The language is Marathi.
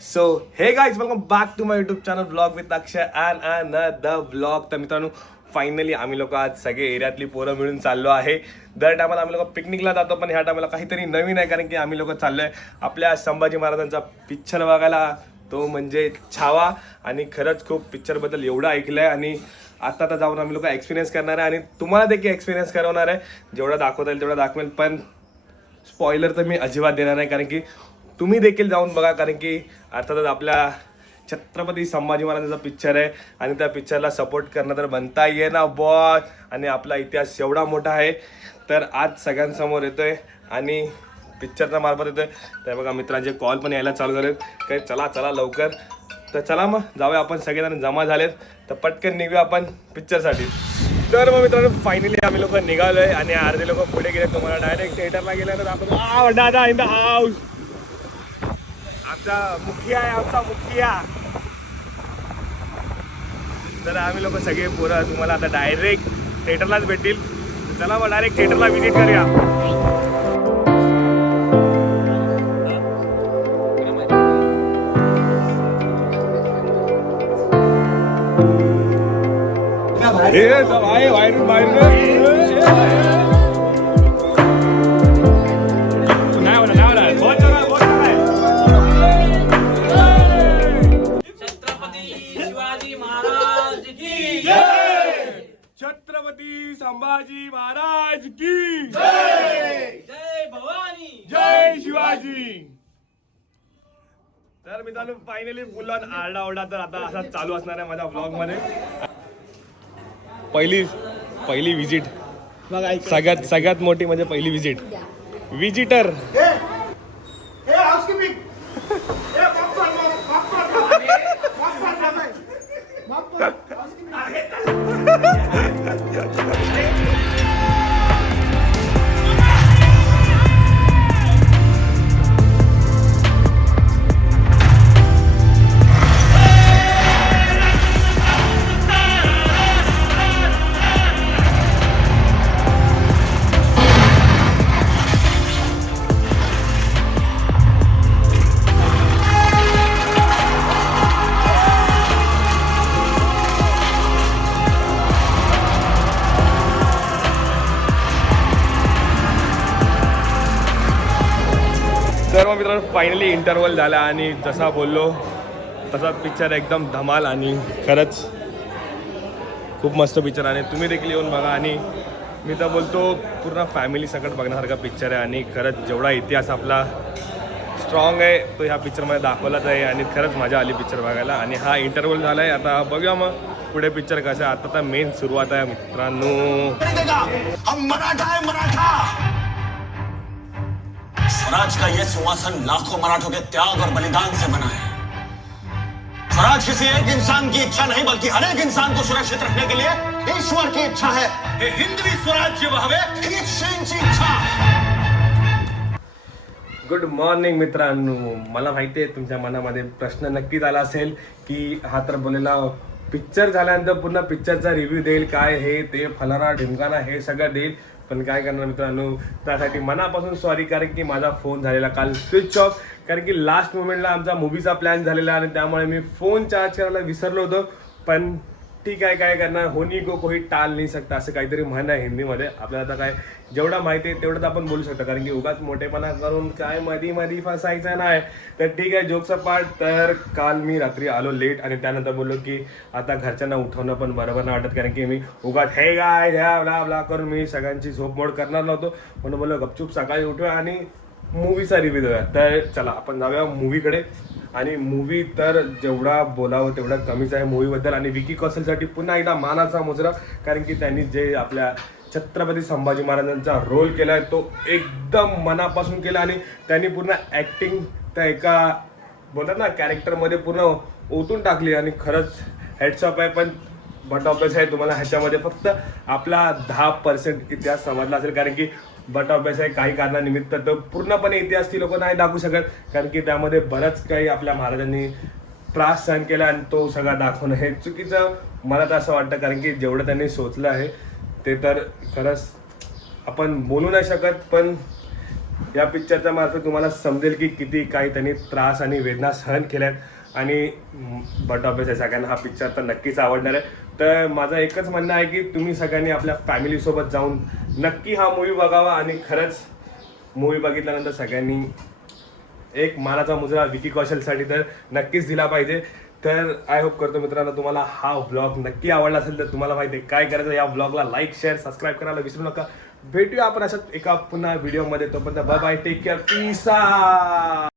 So hey guys welcome back to my YouTube channel blog with Akshay and the blog. तर मित्रांनो फायनली आम्ही लोक आज सगळे एरियातली पोरं मिळून चाललो आहे. दर टायमाला आम्ही लोक पिकनिकला जातो, पण ह्या टायमाला काहीतरी नवीन आहे, कारण की आम्ही लोक चाललो आहे आपल्या संभाजी महाराजांचा पिक्चर बघायला, तो म्हणजे छावा. आणि खरंच खूप पिक्चरबद्दल एवढं ऐकलं आहे आणि आता जाऊन आम्ही लोक एक्सपिरियन्स करणार आहे आणि तुम्हाला देखील एक्सपिरियन्स करवणार आहे. जेवढं दाखवता येईल तेवढं दाखवेल, पण स्पॉइलर तर मी अजिबात देणार नाही, कारण की तुम्ही देखील जाऊन बघा, कारण की अर्थातच आपल्या छत्रपती संभाजी महाराजांचा पिक्चर आहे आणि त्या पिक्चरला सपोर्ट करणं तर बनता ये ना बॉस. आणि आपला इतिहास एवढा मोठा आहे, तर आज सगळ्यांसमोर येतोय आणि पिक्चरच्या मार्फत येतोय. तर बघा मित्रांचे कॉल पण यायला चालू झालेत, काही चला चला लवकर. तर चला मग जाऊया, आपण सगळेजण जमा झालेत, तर पटकन निघूया आपण पिक्चरसाठी. तर मग मित्रांनो फायनली आम्ही लोक निघालोय आणि अर्धे लोक पुढे गेले. तुम्हाला डायरेक्ट थिएटरला गेल्यानंतर आपण दादा इन द हाऊस. आमचा मुखिया आहे, आमचा मुखिया. तर आम्ही लोक सगळे पोरं तुम्हाला आता डायरेक्ट थिएटरलाच भेटतील. चला मग डायरेक्ट थिएटरला व्हिजिट करूया. छत्रपती संभाजी महाराज की जय. जय भवानी, जय शिवाजी. तर मित्रांनो फायनली फुल ऑन आरडाओरडा तर आता असा चालू असणार आहे माझ्या ब्लॉग मध्ये. पहिली विजिट, सगळ्यात मोठी म्हणजे पहिली विजिट. विजिटर तर मग मित्रांनो फायनली इंटरवल झाला आणि जसा बोललो तसा पिक्चर एकदम धमाल आणि खरंच खूप मस्त पिक्चर आहे. तुम्ही देखील येऊन बघा. आणि मी तर बोलतो पूर्ण फॅमिली सकट बघण्यासारखा पिक्चर आहे आणि खरंच जेवढा इतिहास आपला स्ट्रॉंग आहे तो ह्या पिक्चरमध्ये दाखवलाच आहे आणि खरंच मजा आली पिक्चर बघायला. आणि हा इंटरवल झाला आहे, आता बघूया मग पुढे पिक्चर कसं आहे. आता तर मेन सुरुवात आहे मित्रांनो. स्वराज का ये सिंहासन लाखों मराठों के त्याग और बलिदान से बना है. स्वराज किसी एक इंसान की इच्छा नहीं, बल्कि हर एक इंसान को सुरक्षित रखने के लिए ईश्वर की इच्छा है. हे हिंदवी स्वराज्य व्हावे हीच श्रींची इच्छा. गुड मॉर्निंग मित्रांनो. मला माहिती आहे तुमच्या मनामध्ये प्रश्न नक्कीच आला असेल की हा तर बोललेला पिक्चर झाल्यानंतर पुन्हा पिक्चरचा रिव्ह्यू देईल, काय हे ते फलाना ढिमकाना हे सगळं देईल. पण काय करणार मित्रांनो, त्यासाठी मनापासून सॉरी, कारण की माझा फोन झालेला काल स्विच ऑफ, कारण की लास्ट मोमेंटला आमचा मूवीचा प्लॅन झालेला आणि त्यामुळे मी फोन चार्ज करायला विसरलो होतो. पण ठीक आहे, काय करणार, होनी को कोई टाल नाही सकता असं काहीतरी म्हण आहे हिंदीमध्ये. आपल्याला आता काय जेवढं माहिती आहे तेवढं तर आपण बोलू शकतो, कारण की उगाच मोठेपणा करून काय मधी फसायचं नाही. तर ठीक आहे, जोकचा पार्ट. तर काल मी रात्री आलो लेट आणि त्यानंतर बोललो की आता घरच्यांना उठवणं पण बरोबर नाही वाटत, कारण की मी उगाच हे काय ब्ला ब्ला करून मी सगळ्यांची झोप मोड करणार नव्हतो. म्हणून बोललो गपचूप सकाळी उठूया आणि मूवीचा रिव्ह्यू देऊया. तर चला आपण जाऊया मूवीकडे. आणि मूवी तर जेवढा बोलावं तेवढा कमीच आहे मूवीबद्दल. आणि विकी कौशलसाठी पुन्हा एकदा मानाचा मुजरा, कारण की त्यांनी जे आपल्या छत्रपती संभाजी महाराजांचा रोल केला आहे तो एकदम मनापासून केला आणि त्यांनी पूर्ण ॲक्टिंग त्या एका बोलतात ना कॅरेक्टरमध्ये पूर्ण ओतून टाकली आणि खरंच हेड्सअप आहे. पण बट ऑब्वियस आहे तुम्हाला ह्याच्यामध्ये फक्त आपला 10% इतिहास समजला असेल, कारण की बट ऑब्वियस आहे काही कारणानिमित्त तर पूर्णपणे इतिहास ती लोक नाही दाखवू शकत, कारण की त्यामध्ये बरंच काही आपल्या महाराजांनी त्रास सहन केला आणि तो सगळा दाखवणं हे चुकीचं मला तर असं वाटतं, कारण की जेवढं त्यांनी सोचलं आहे ते तर खरंच आपण बोलू नाही शकत. पण या पिक्चरच्या मार्फत तुम्हाला समजेल की किती काही त्यांनी त्रास आणि वेदना सहन केल्यात आणि बट ऑब्वियस सगळ्यांना हा पिक्चर तर नक्कीच आवडणार आहे. तर माझं एकच म्हणणं आहे की तुम्ही सगळ्यांनी आपल्या फॅमिलीसोबत जाऊन नक्की हा मूवी बघावा आणि खरंच मूवी बघितल्यानंतर सगळ्यांनी एक मानाचा मुजरा विकी कौशलसाठी तर नक्कीच दिला पाहिजे. तर आय होप करतो मित्रांनो तुम्हाला हा व्लॉग नक्की आवडला असेल तर तुम्हाला माहिती आहे काय करायचं. या व्लॉगला लाईक शेअर सबस्क्राईब करायला विसरू नका. भेटूया आपण अशाच एका पुन्हा व्हिडिओमध्ये. तोपर्यंत bye bye, take care, piece.